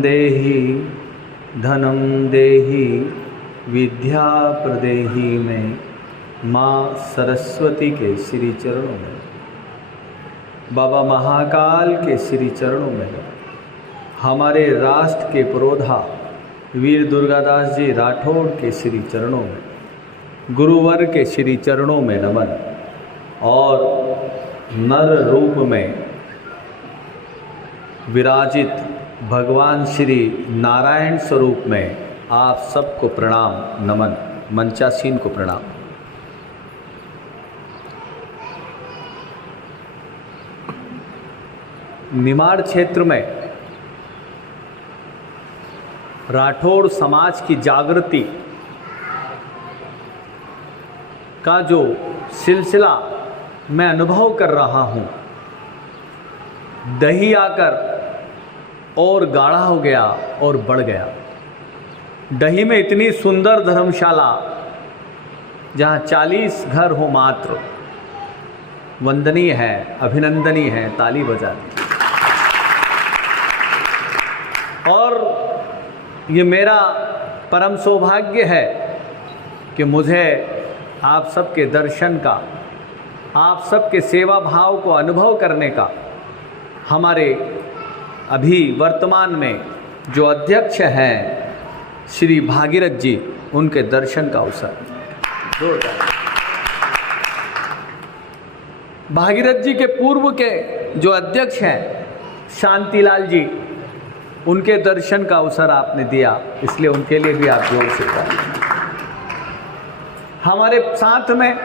देहि धनं देहि विद्या प्रदेहि में माँ सरस्वती के श्री चरणों में, बाबा महाकाल के श्री चरणों में, हमारे राष्ट्र के पुरोधा वीर दुर्गादास जी राठौड़ के श्री चरणों में, गुरुवर के श्री चरणों में नमन। और नर रूप में विराजित भगवान श्री नारायण स्वरूप में आप सबको प्रणाम नमन, मंचासीन को प्रणाम। निमाड़ क्षेत्र में राठौड़ समाज की जागृति का जो सिलसिला मैं अनुभव कर रहा हूँ, दही आकर और गाढ़ा हो गया और बढ़ गया। दही में इतनी सुंदर धर्मशाला जहाँ 40 घर हो मात्र, वंदनीय है, अभिनंदनीय है, ताली बजाती। और ये मेरा परम सौभाग्य है कि मुझे आप सबके दर्शन का, आप सबके सेवा भाव को अनुभव करने का, हमारे अभी वर्तमान में जो अध्यक्ष हैं श्री भागीरथ जी, उनके दर्शन का अवसर। भागीरथ जी के पूर्व के जो अध्यक्ष हैं शांतिलाल जी, उनके दर्शन का अवसर आपने दिया, इसलिए उनके लिए भी आप जोर से करें। हमारे साथ में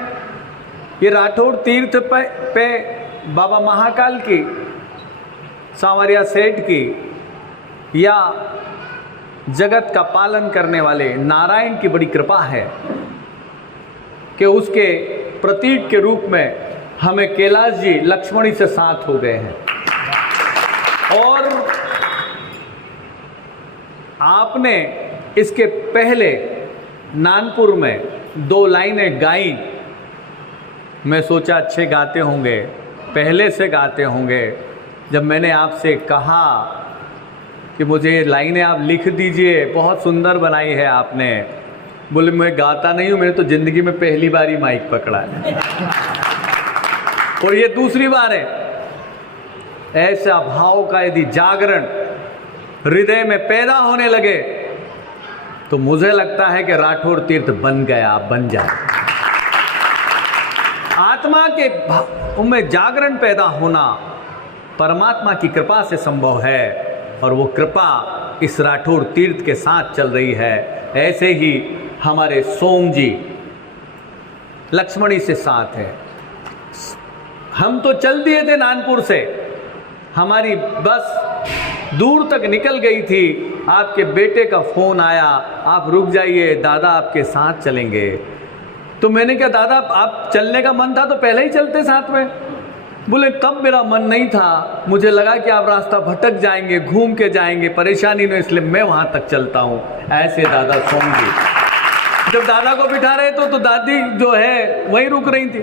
ये राठौड़ तीर्थ पे बाबा महाकाल की, सांवरिया सेठ की या जगत का पालन करने वाले नारायण की बड़ी कृपा है कि उसके प्रतीक के रूप में हमें कैलाश जी लक्ष्मणी से साथ हो गए हैं। और आपने इसके पहले नानपुर में 2 लाइनें गाई। मैं सोचा अच्छे गाते होंगे, पहले से गाते होंगे। जब मैंने आपसे कहा कि मुझे ये लाइनें आप लिख दीजिए, बहुत सुंदर बनाई है आपने, बोले मैं गाता नहीं हूँ, मैंने तो ज़िंदगी में पहली बार ही माइक पकड़ा है और ये दूसरी बार है। ऐसा भाव का यदि जागरण हृदय में पैदा होने लगे तो मुझे लगता है कि राठौड़ तीर्थ बन गया, बन जाए। आत्मा के उनमें जागरण पैदा होना परमात्मा की कृपा से संभव है, और वो कृपा इस राठौड़ तीर्थ के साथ चल रही है। ऐसे ही हमारे सोम जी लक्ष्मणी से साथ है। हम तो चल दिए थे नानपुर से, हमारी बस दूर तक निकल गई थी, आपके बेटे का फ़ोन आया, आप रुक जाइए, दादा आपके साथ चलेंगे। तो मैंने कहा दादा आप चलने का मन था तो पहले ही चलते साथ में। बोले तब मेरा मन नहीं था, मुझे लगा कि आप रास्ता भटक जाएंगे, घूम के जाएंगे, परेशानी नहीं, इसलिए मैं वहाँ तक चलता हूँ। ऐसे दादा सोम जी जब दादा को बिठा रहे तो दादी जो है वहीं रुक रही थी।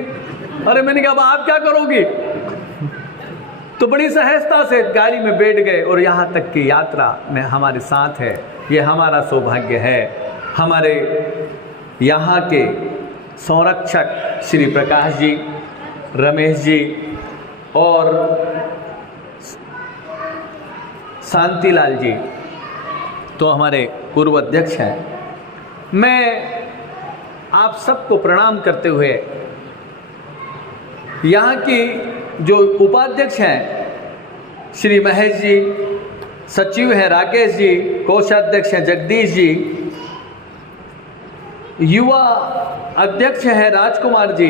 अरे मैंने कहा अब आप क्या करोगी? तो बड़ी सहजता से गाड़ी में बैठ गए और यहाँ तक की यात्रा में हमारे साथ है। ये हमारा सौभाग्य है। हमारे यहाँ के संरक्षक श्री प्रकाश जी, रमेश जी और शांतिलाल जी तो हमारे पूर्व अध्यक्ष हैं। मैं आप सबको प्रणाम करते हुए यहाँ की जो उपाध्यक्ष हैं श्री महेश जी, सचिव हैं राकेश जी, कोषाध्यक्ष हैं जगदीश जी, युवा अध्यक्ष हैं राजकुमार जी,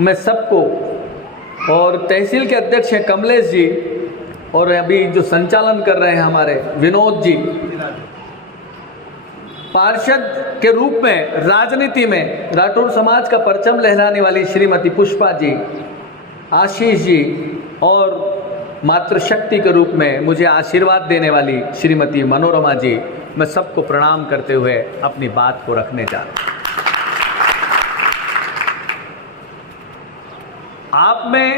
मैं सबको, और तहसील के अध्यक्ष हैं कमलेश जी, और अभी जो संचालन कर रहे हैं हमारे विनोद जी, पार्षद के रूप में राजनीति में राठौड़ समाज का परचम लहराने वाली श्रीमती पुष्पा जी, आशीष जी, और मातृशक्ति के रूप में मुझे आशीर्वाद देने वाली श्रीमती मनोरमा जी, मैं सबको प्रणाम करते हुए अपनी बात को रखने जा रहा हूँ। आप में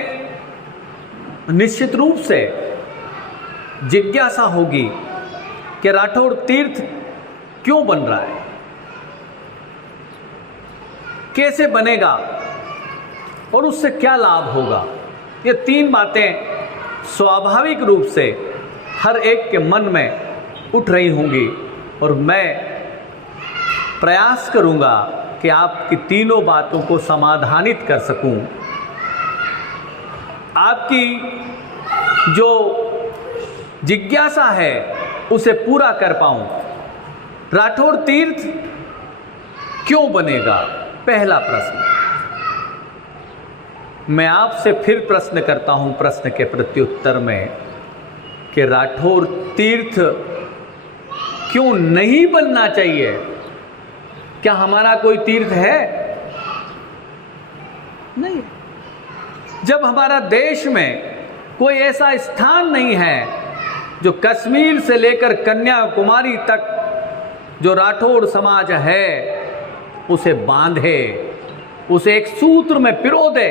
निश्चित रूप से जिज्ञासा होगी कि राठौड़ तीर्थ क्यों बन रहा है, कैसे बनेगा और उससे क्या लाभ होगा। ये तीन बातें स्वाभाविक रूप से हर एक के मन में उठ रही होंगी और मैं प्रयास करूंगा कि आपकी तीनों बातों को समाधानित कर सकूं, आपकी जो जिज्ञासा है उसे पूरा कर पाऊं। राठौड़ तीर्थ क्यों बनेगा, पहला प्रश्न। मैं आपसे फिर प्रश्न करता हूं प्रश्न के प्रत्युत्तर में कि राठौड़ तीर्थ क्यों नहीं बनना चाहिए। क्या हमारा कोई तीर्थ है? नहीं। जब हमारा देश में कोई ऐसा स्थान नहीं है जो कश्मीर से लेकर कन्याकुमारी तक जो राठौड़ समाज है उसे बांधे, उसे एक सूत्र में पिरो दे,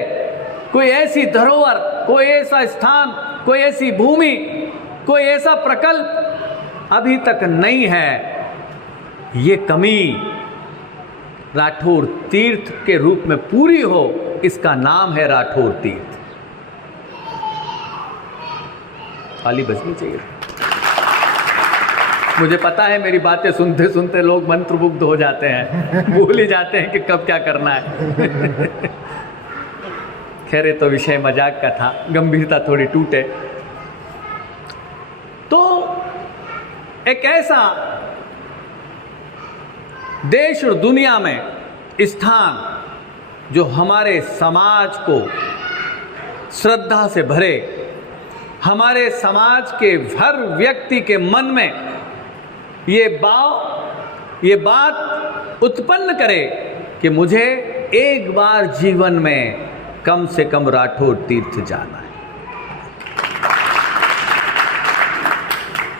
कोई ऐसी धरोहर, कोई ऐसा स्थान, कोई ऐसी भूमि, कोई ऐसा प्रकल्प अभी तक नहीं है। ये कमी राठौड़ तीर्थ के रूप में पूरी हो, इसका नाम है राठौड़ तीर्थ। ताली बजनी चाहिए। मुझे पता है मेरी बातें सुनते सुनते लोग मंत्रमुग्ध हो जाते हैं, भूल ही जाते हैं कि कब क्या करना है। खैर ये तो विषय मजाक का था, गंभीरता थोड़ी टूटे। तो एक ऐसा देश और दुनिया में स्थान जो हमारे समाज को श्रद्धा से भरे, हमारे समाज के हर व्यक्ति के मन में ये बात उत्पन्न करे कि मुझे एक बार जीवन में कम से कम राठौड़ तीर्थ जाना है।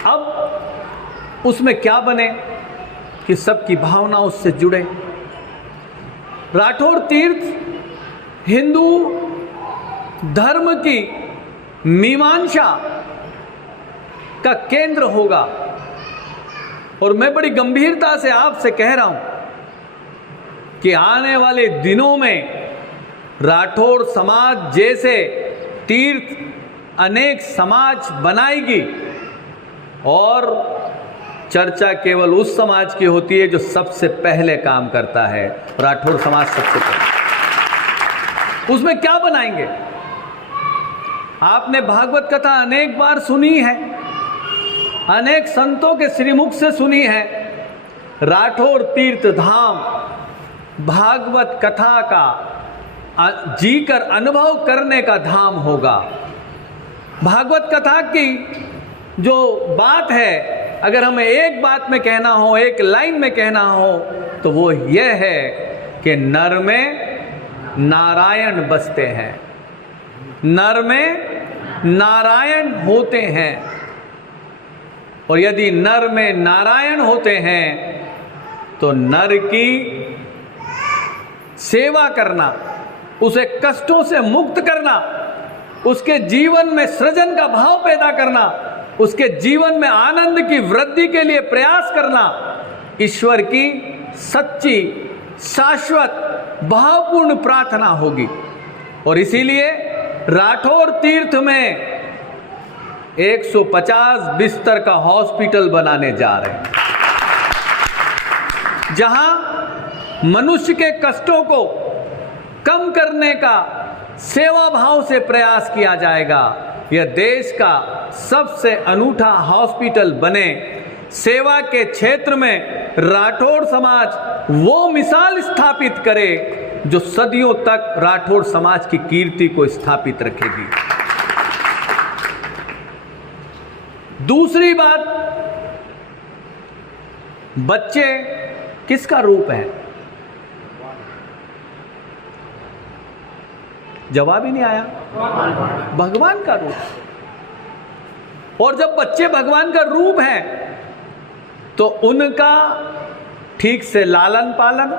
अब उसमें क्या बने कि सबकी भावना उससे जुड़े। राठौड़ तीर्थ हिंदू धर्म की मीमांसा का केंद्र होगा। और मैं बड़ी गंभीरता से आपसे कह रहा हूं कि आने वाले दिनों में राठौड़ समाज जैसे तीर्थ अनेक समाज बनाएगी और चर्चा केवल उस समाज की होती है जो सबसे पहले काम करता है। राठौड़ समाज सबसे पहले उसमें क्या बनाएंगे। आपने भागवत कथा अनेक बार सुनी है, अनेक संतों के श्रीमुख से सुनी है। राठौड़ तीर्थ धाम भागवत कथा का जीकर अनुभव करने का धाम होगा। भागवत कथा की जो बात है, अगर हमें एक बात में कहना हो, एक लाइन में कहना हो, तो वो ये है कि नर में नारायण बसते हैं, नर में नारायण होते हैं। और यदि नर में नारायण होते हैं तो नर की सेवा करना, उसे कष्टों से मुक्त करना, उसके जीवन में सृजन का भाव पैदा करना, उसके जीवन में आनंद की वृद्धि के लिए प्रयास करना ईश्वर की सच्ची शाश्वत भावपूर्ण प्रार्थना होगी। और इसीलिए राठौड़ तीर्थ में 150 बिस्तर का हॉस्पिटल बनाने जा रहे हैं, जहां मनुष्य के कष्टों को कम करने का सेवा भाव से प्रयास किया जाएगा। यह देश का सबसे अनूठा हॉस्पिटल बने। सेवा के क्षेत्र में राठौड़ समाज वो मिसाल स्थापित करे जो सदियों तक राठौड़ समाज की कीर्ति को स्थापित रखेगी। दूसरी बात, बच्चे किसका रूप है? जवाब ही नहीं आया। भगवान का रूप। और जब बच्चे भगवान का रूप हैं तो उनका ठीक से लालन पालन,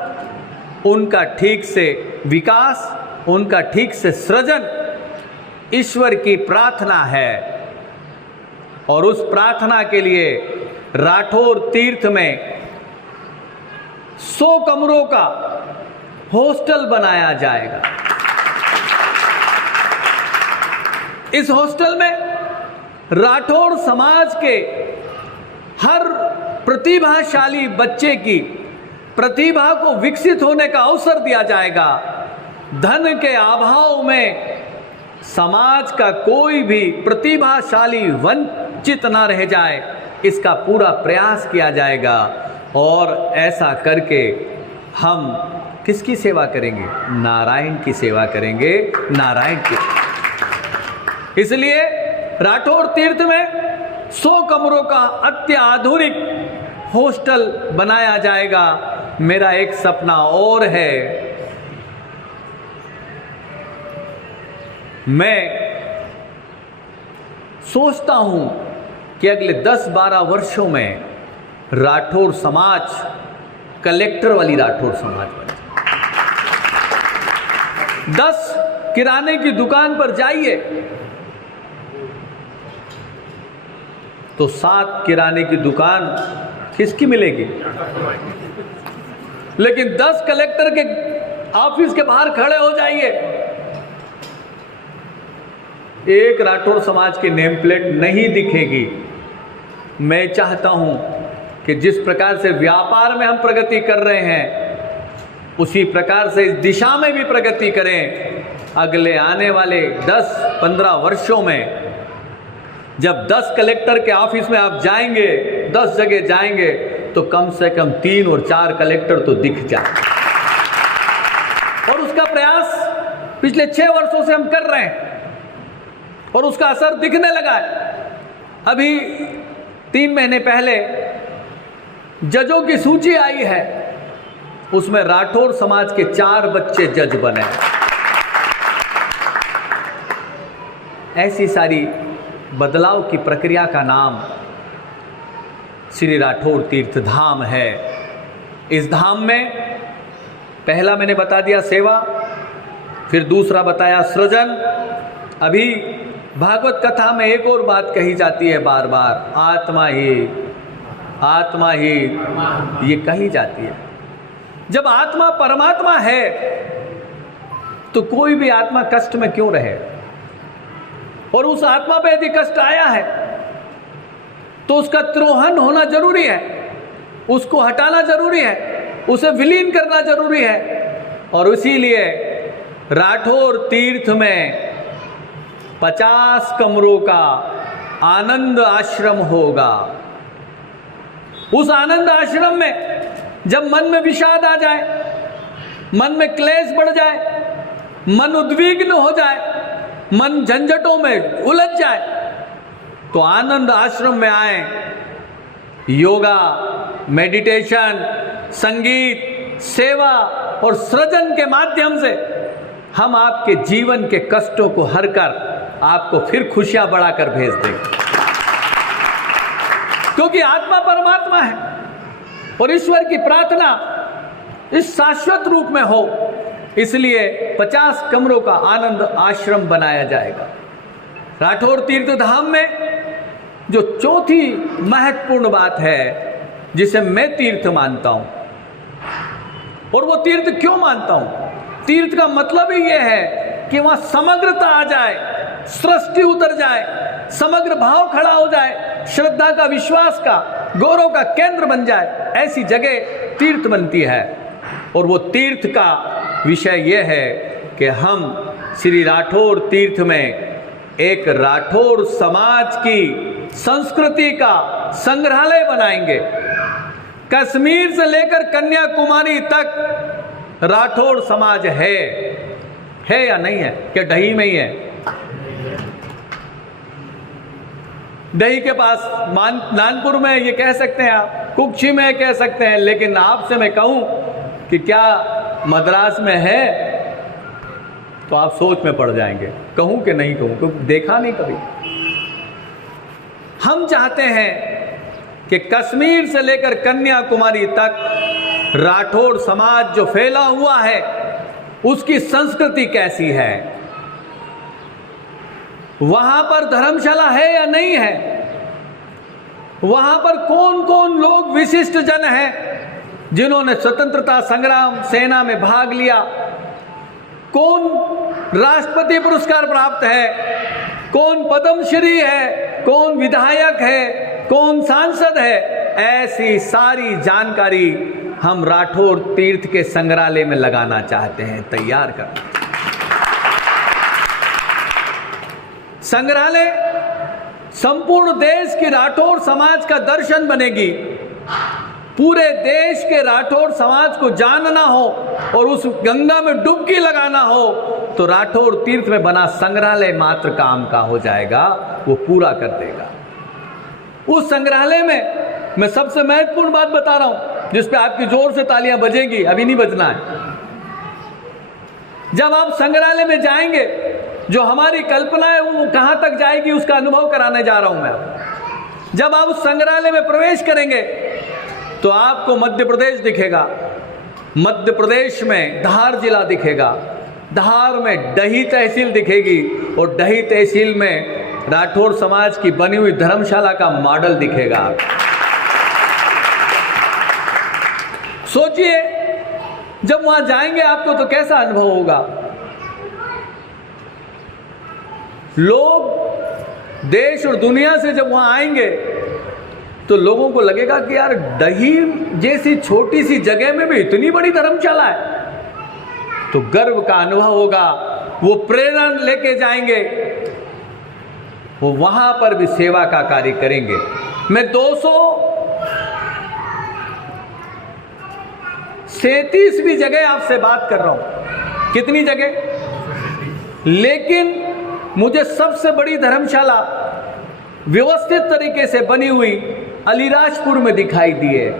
उनका ठीक से विकास, उनका ठीक से सृजन ईश्वर की प्रार्थना है। और उस प्रार्थना के लिए राठौर तीर्थ में 100 कमरों का हॉस्टल बनाया जाएगा। इस हॉस्टल में राठौर समाज के हर प्रतिभाशाली बच्चे की प्रतिभा को विकसित होने का अवसर दिया जाएगा। धन के अभाव में समाज का कोई भी प्रतिभाशाली वंचित ना रह जाए, इसका पूरा प्रयास किया जाएगा। और ऐसा करके हम किसकी सेवा करेंगे? नारायण की सेवा करेंगे, नारायण की। इसलिए राठौर तीर्थ में 100 कमरों का अत्याधुनिक हॉस्टल बनाया जाएगा। मेरा एक सपना और है, मैं सोचता हूं कि अगले 10-12 वर्षों में राठौर समाज कलेक्टर वाली राठौर समाज बने। 10 किराने की दुकान पर जाइए तो 7 किराने की दुकान किसकी मिलेगी? लेकिन 10 कलेक्टर के ऑफिस के बाहर खड़े हो जाइए, एक राठौर समाज की नेम प्लेट नहीं दिखेगी। मैं चाहता हूं कि जिस प्रकार से व्यापार में हम प्रगति कर रहे हैं, उसी प्रकार से इस दिशा में भी प्रगति करें। अगले आने वाले 10-15 वर्षों में जब 10 कलेक्टर के ऑफिस में आप जाएंगे, 10 जगह जाएंगे, तो कम से कम 3 और 4 कलेक्टर तो दिख जाए। और उसका प्रयास पिछले 6 वर्षों से हम कर रहे हैं और उसका असर दिखने लगा है। अभी 3 महीने पहले जजों की सूची आई है, उसमें राठौर समाज के 4 बच्चे जज बने। ऐसी सारी बदलाव की प्रक्रिया का नाम श्री राठौर तीर्थ धाम है। इस धाम में पहला मैंने बता दिया सेवा, फिर दूसरा बताया सृजन। अभी भागवत कथा में एक और बात कही जाती है बार बार, आत्मा ही आत्मा ही, ये कही जाती है। जब आत्मा परमात्मा है तो कोई भी आत्मा कष्ट में क्यों रहे? और उस आत्मा पे यदि कष्ट आया है तो उसका त्रोहन होना जरूरी है, उसको हटाना जरूरी है, उसे विलीन करना जरूरी है। और इसीलिए राठौर तीर्थ में 50 कमरों का आनंद आश्रम होगा। उस आनंद आश्रम में जब मन में विषाद आ जाए, मन में क्लेश बढ़ जाए, मन उद्विग्न हो जाए, मन झंझटों में उलझ जाए, तो आनंद आश्रम में आए। योगा, मेडिटेशन, संगीत, सेवा और सृजन के माध्यम से हम आपके जीवन के कष्टों को हर कर आपको फिर खुशियां बढ़ाकर भेज देंगे। क्योंकि आत्मा परमात्मा है और ईश्वर की प्रार्थना इस शाश्वत रूप में हो, इसलिए 50 कमरों का आनंद आश्रम बनाया जाएगा। राठौर तीर्थ धाम में जो चौथी महत्वपूर्ण बात है, जिसे मैं तीर्थ मानता हूं, और वो तीर्थ क्यों मानता हूं? तीर्थ का मतलब ही यह है कि वहां समग्रता आ जाए, सृष्टि उतर जाए, समग्र भाव खड़ा हो जाए, श्रद्धा का, विश्वास का, गौरव का केंद्र बन जाए। ऐसी जगह तीर्थ बनती है। और वो तीर्थ का विषय यह है कि हम श्री राठौर तीर्थ में एक राठौर समाज की संस्कृति का संग्रहालय बनाएंगे। कश्मीर से लेकर कन्याकुमारी तक राठौर समाज है या नहीं है? क्या डही में ही है? डही के पास नानपुर में ये कह सकते हैं आप, कुक्षी में कह सकते हैं, लेकिन आपसे मैं कहूं कि क्या मद्रास में है तो आप सोच में पड़ जाएंगे। कहूं कि नहीं कहूं, क्योंकि देखा नहीं कभी। हम चाहते हैं कि कश्मीर से लेकर कन्याकुमारी तक राठौर समाज जो फैला हुआ है उसकी संस्कृति कैसी है, वहां पर धर्मशाला है या नहीं है, वहां पर कौन कौन लोग विशिष्ट जन हैं जिन्होंने स्वतंत्रता संग्राम सेना में भाग लिया, कौन राष्ट्रपति पुरस्कार प्राप्त है, कौन पद्मश्री है, कौन विधायक है, कौन सांसद है, ऐसी सारी जानकारी हम राठौर तीर्थ के संग्रहालय में लगाना चाहते हैं, तैयार कर। संग्रहालय संपूर्ण देश की राठौर समाज का दर्शन बनेगी। पूरे देश के राठौर समाज को जानना हो और उस गंगा में डुबकी लगाना हो तो राठौर तीर्थ में बना संग्रहालय मात्र काम का हो जाएगा, वो पूरा कर देगा। उस संग्रहालय में मैं सबसे महत्वपूर्ण बात बता रहा हूं जिस पे आपकी जोर से तालियां बजेगी, अभी नहीं बजना है। जब आप संग्रहालय में जाएंगे, जो हमारी कल्पना है वो कहां तक जाएगी उसका अनुभव कराने जा रहा हूं मैं। जब आप उस संग्रहालय में प्रवेश करेंगे तो आपको मध्य प्रदेश दिखेगा, मध्य प्रदेश में धार जिला दिखेगा, धार में डही तहसील दिखेगी और डही तहसील में राठौर समाज की बनी हुई धर्मशाला का मॉडल दिखेगा। सोचिए जब वहां जाएंगे आपको तो कैसा अनुभव होगा। लोग देश और दुनिया से जब वहां आएंगे तो लोगों को लगेगा कि यार डही जैसी छोटी सी जगह में भी इतनी बड़ी धर्मशाला है, तो गर्व का अनुभव होगा। वो प्रेरणा लेके जाएंगे, वो वहां पर भी सेवा का कार्य करेंगे। मैं 237वीं जगह आपसे बात कर रहा हूं। कितनी जगह? लेकिन मुझे सबसे बड़ी धर्मशाला व्यवस्थित तरीके से बनी हुई अलीराजपुर में दिखाई दी है।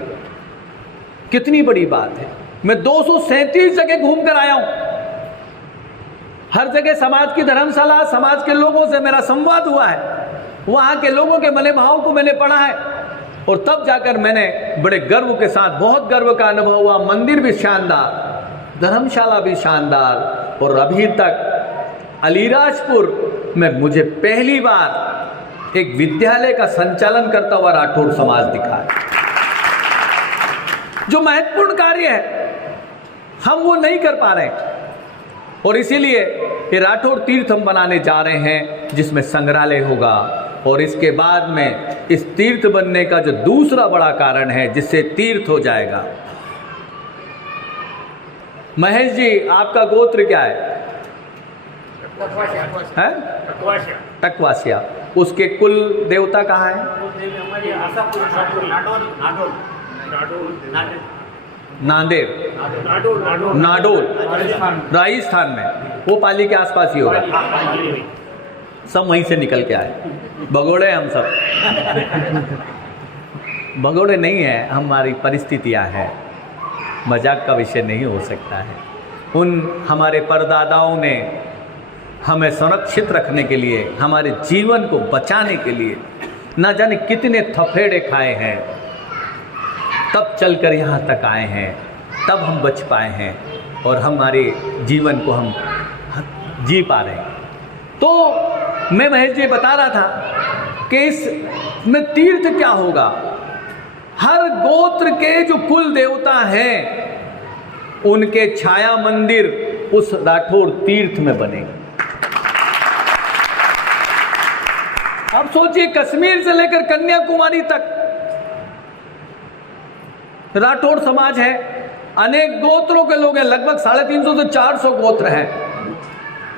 कितनी बड़ी बात है। मैं 237 जगह घूम कर आया हूं। हर जगह समाज की धर्मशाला, समाज के लोगों से मेरा संवाद हुआ है, वहां के लोगों के मने भाव को मैंने पढ़ा है और तब जाकर मैंने बड़े गर्व के साथ, बहुत गर्व का अनुभव हुआ। मंदिर भी शानदार, धर्मशाला भी शानदार, और अभी तक अलीराजपुर में मुझे पहली बार एक विद्यालय का संचालन करता हुआ राठौर समाज दिखा है। जो महत्वपूर्ण कार्य है हम वो नहीं कर पा रहे और इसीलिए ये राठौर तीर्थ हम बनाने जा रहे हैं जिसमें संग्रहालय होगा। और इसके बाद में इस तीर्थ बनने का जो दूसरा बड़ा कारण है जिससे तीर्थ हो जाएगा। महेश जी आपका गोत्र क्या है? टकवासिया। उसके कुल देवता कहाँ है? नांदेड़, नाडोल, राजस्थान में। वो पाली के आसपास ही होगा। सब वहीं से निकल के आए। भगोड़े हम सब भगोड़े नहीं है, हमारी परिस्थितियां हैं। मजाक का विषय नहीं हो सकता है। उन हमारे परदादाओं ने हमें संरक्षित रखने के लिए, हमारे जीवन को बचाने के लिए ना जाने कितने थपेड़े खाए हैं, तब चलकर यहाँ तक आए हैं, तब हम बच पाए हैं और हमारे जीवन को हम जी पा रहे हैं। तो मैं महेश जी बता रहा था कि इसमें तीर्थ क्या होगा। हर गोत्र के जो कुल देवता हैं उनके छाया मंदिर उस राठौर तीर्थ में बनेंगे। अब सोचिए कश्मीर से लेकर कन्याकुमारी तक राठौर समाज है। अनेक गोत्रों के लोग हैं, लगभग 350 से 400 गोत्र हैं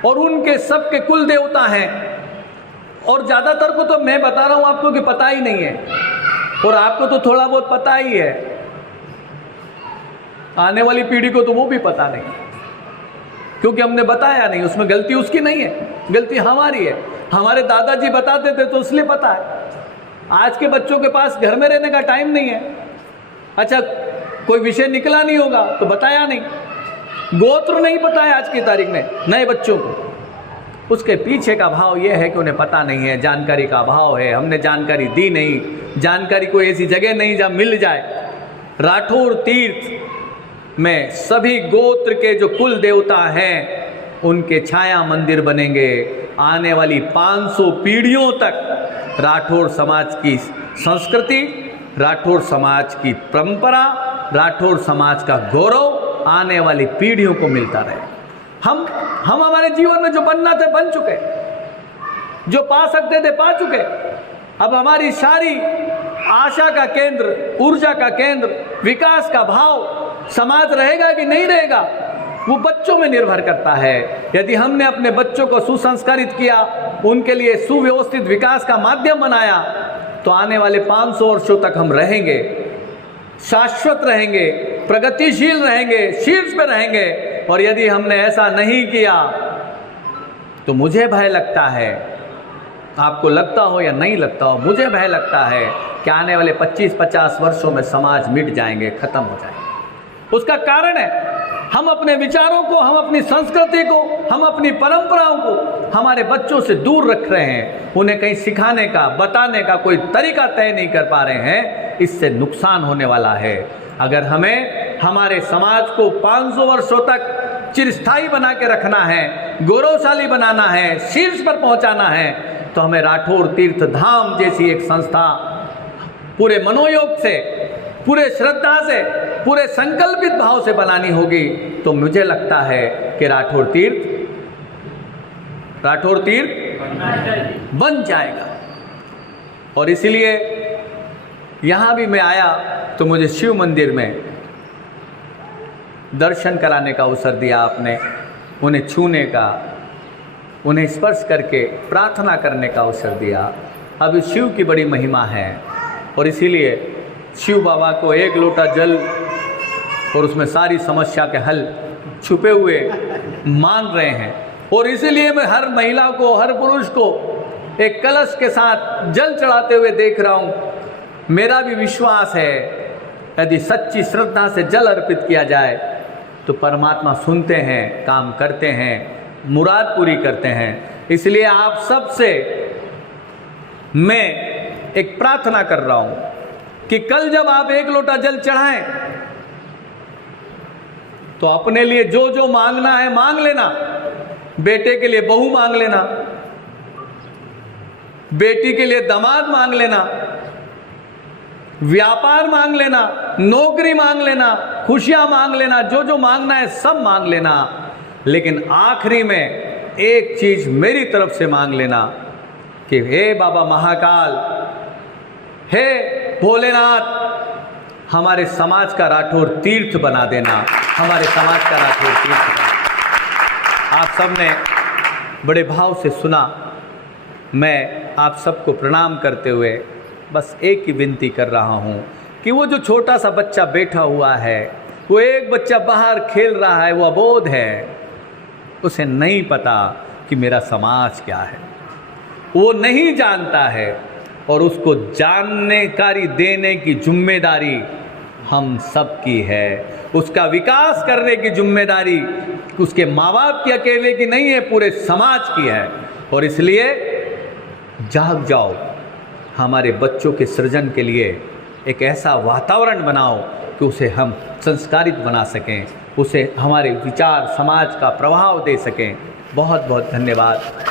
और उनके सबके कुल देवता हैं। और ज्यादातर को तो मैं बता रहा हूं आपको कि पता ही नहीं है, और आपको तो थोड़ा बहुत पता ही है, आने वाली पीढ़ी को तो वो भी पता नहीं, क्योंकि हमने बताया नहीं। उसमें गलती उसकी नहीं है, गलती हमारी है। हमारे दादाजी बताते थे तो इसलिए पता है। आज के बच्चों के पास घर में रहने का टाइम नहीं है। अच्छा, कोई विषय निकला नहीं होगा तो बताया नहीं। गोत्र नहीं पता है आज की तारीख में नए बच्चों को। उसके पीछे का भाव यह है कि उन्हें पता नहीं है, जानकारी का अभाव है। हमने जानकारी दी नहीं, जानकारी कोई ऐसी जगह नहीं जहाँ मिल जाए। राठौर तीर्थ में सभी गोत्र के जो कुल देवता हैं उनके छाया मंदिर बनेंगे। आने वाली 500 पीढ़ियों तक राठौर समाज की संस्कृति, राठौर समाज की परंपरा, राठौर समाज का गौरव आने वाली पीढ़ियों को मिलता रहे। हम हमारे जीवन में जो बनना थे बन चुके, जो पा सकते थे पा चुके। अब हमारी सारी आशा का केंद्र, ऊर्जा का केंद्र, विकास का भाव समाज रहेगा कि नहीं रहेगा, वो बच्चों में निर्भर करता है। यदि हमने अपने बच्चों को सुसंस्कारित किया, उनके लिए सुव्यवस्थित विकास का माध्यम बनाया, तो आने वाले 500 वर्षों तक हम रहेंगे, शाश्वत रहेंगे, प्रगतिशील रहेंगे, शीर्ष पे रहेंगे। और यदि हमने ऐसा नहीं किया तो मुझे भय लगता है, आपको लगता हो या नहीं लगता हो, मुझे भय लगता है कि आने वाले 25-50 वर्षों में समाज मिट जाएंगे, खत्म हो जाएंगे। उसका कारण है हम अपने विचारों को, हम अपनी संस्कृति को, हम अपनी परंपराओं को हमारे बच्चों से दूर रख रहे हैं। उन्हें कहीं सिखाने का, बताने का कोई तरीका तय नहीं कर पा रहे हैं। इससे नुकसान होने वाला है। अगर हमें हमारे समाज को 500 वर्षों तक चिरस्थायी बना के रखना है, गौरवशाली बनाना है, शीर्ष पर पहुंचाना है, तो हमें राठौर तीर्थ धाम जैसी एक संस्था पूरे मनोयोग से, पूरे श्रद्धा से, पूरे संकल्पित भाव से बनानी होगी। तो मुझे लगता है कि राठौर तीर्थ बन जाएगा। और इसलिए यहाँ भी मैं आया तो मुझे शिव मंदिर में दर्शन कराने का अवसर दिया आपने, उन्हें छूने का, उन्हें स्पर्श करके प्रार्थना करने का अवसर दिया। अब शिव की बड़ी महिमा है और इसीलिए शिव बाबा को एक लोटा जल और उसमें सारी समस्या के हल छुपे हुए मान रहे हैं। और इसीलिए मैं हर महिला को, हर पुरुष को एक कलश के साथ जल चढ़ाते हुए देख रहा हूँ। मेरा भी विश्वास है यदि सच्ची श्रद्धा से जल अर्पित किया जाए तो परमात्मा सुनते हैं, काम करते हैं, मुराद पूरी करते हैं। इसलिए आप सबसे मैं एक प्रार्थना कर रहा हूँ कि कल जब आप एक लोटा जल चढ़ाएं तो अपने लिए जो जो मांगना है मांग लेना। बेटे के लिए बहू मांग लेना, बेटी के लिए दामाद मांग लेना, व्यापार मांग लेना, नौकरी मांग लेना, खुशियां मांग लेना, जो जो मांगना है सब मांग लेना। लेकिन आखिरी में एक चीज मेरी तरफ से मांग लेना कि हे बाबा महाकाल, हे भोलेनाथ, हमारे समाज का राठौर तीर्थ बना देना, हमारे समाज का राठौर तीर्थ बना। आप सबने बड़े भाव से सुना। मैं आप सबको प्रणाम करते हुए बस एक ही विनती कर रहा हूँ कि वो जो छोटा सा बच्चा बैठा हुआ है, वो एक बच्चा बाहर खेल रहा है, वो अबोध है, उसे नहीं पता कि मेरा समाज क्या है, वो नहीं जानता है। और उसको जानकारी देने की जिम्मेदारी हम सब की है। उसका विकास करने की जिम्मेदारी उसके माँ बाप की अकेले की नहीं है, पूरे समाज की है। और इसलिए जाग जाओ, हमारे बच्चों के सृजन के लिए एक ऐसा वातावरण बनाओ कि उसे हम संस्कारित बना सकें, उसे हमारे विचार समाज का प्रभाव दे सकें। बहुत बहुत धन्यवाद।